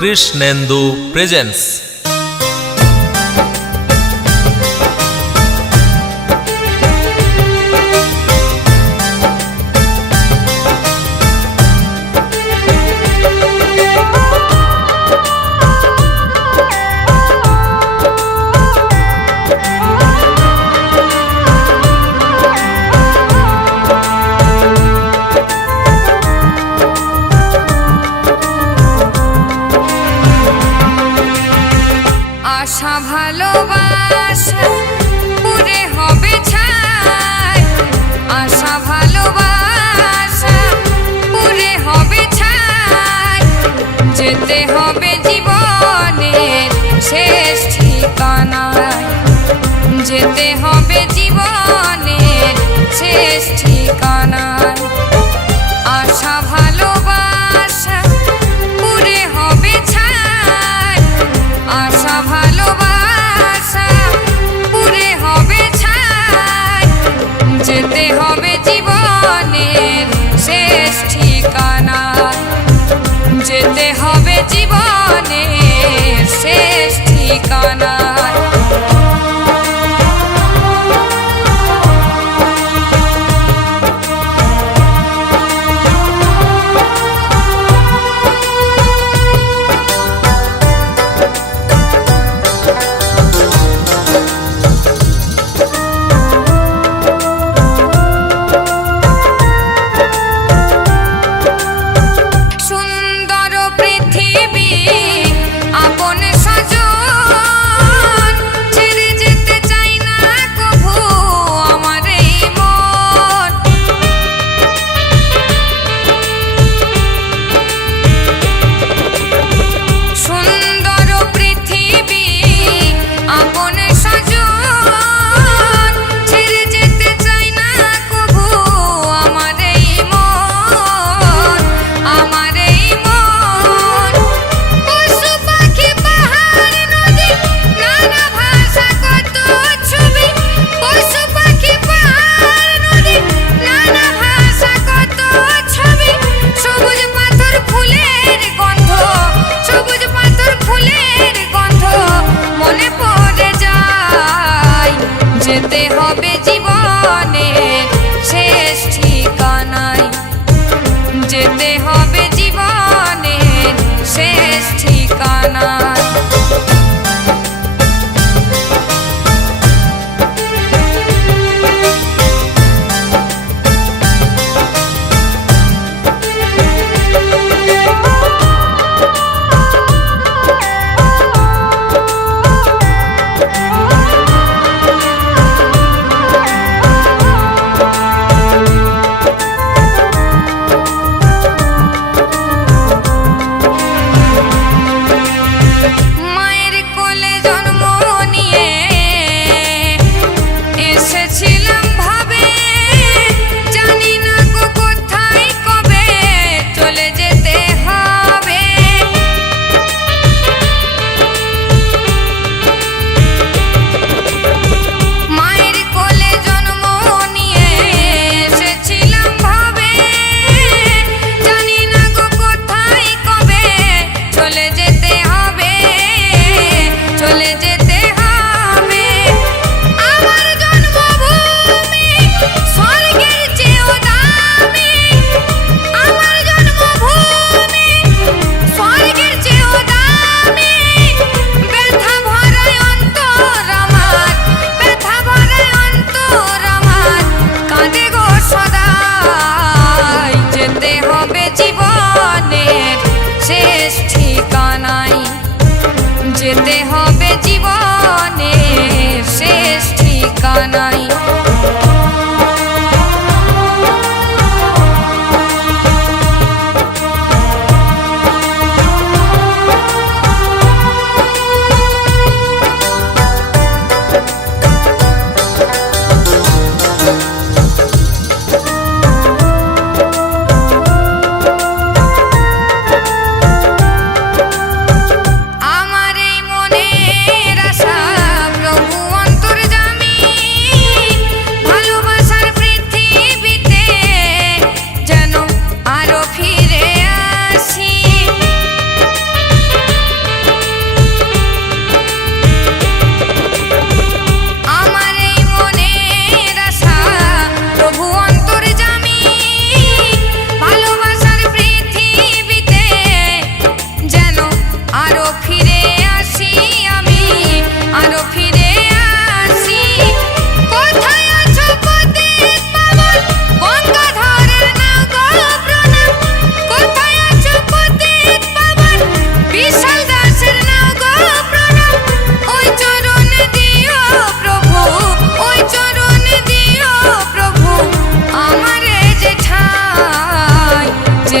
Krishnendu presence. আশা ভালোবাসা পুরে হবে ছাই, আশা ভালোবাসা পুরে হবে ছাই, যেতে হবে জীবনের শেষ ঠিকানায়, যেতে হবে জীবনের শেষ ঠিকানায়। আশা ভালোবাসা পুরে হবে ছাই, আশা ভালোবাসা পুরে হবে ছাই, যেতে হবে জীবনের শেষ ঠিকানায়, যেতে হবে জীবনের শেষ ঠিকানায়।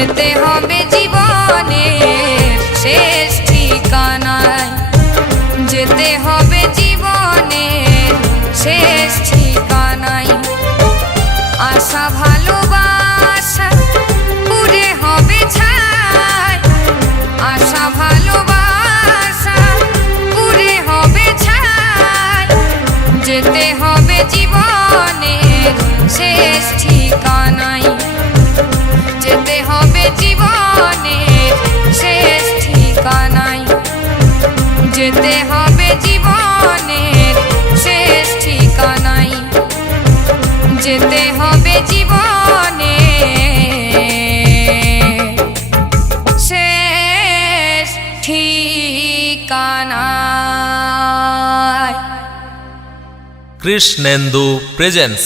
যেতে হবে জীবনের শেষ ঠিকানায়, যেতে হবে জীবনের শেষ ঠিকানায়। আশা ভালোবাসা পুরে হবে ছাই, আশা ভালোবাসা পুরে হবে ছাই, যেতে হবে জীবনের শেষ ঠিকানায়, যেতে হবে জীবনের শেষ ঠিকানায়, যেতে হবে জীবনের শেষ ঠিকানায়, যেতে হবে জীবনের শেষ ঠিকানায়। কৃষ্ণেন্দু প্রেজেন্স।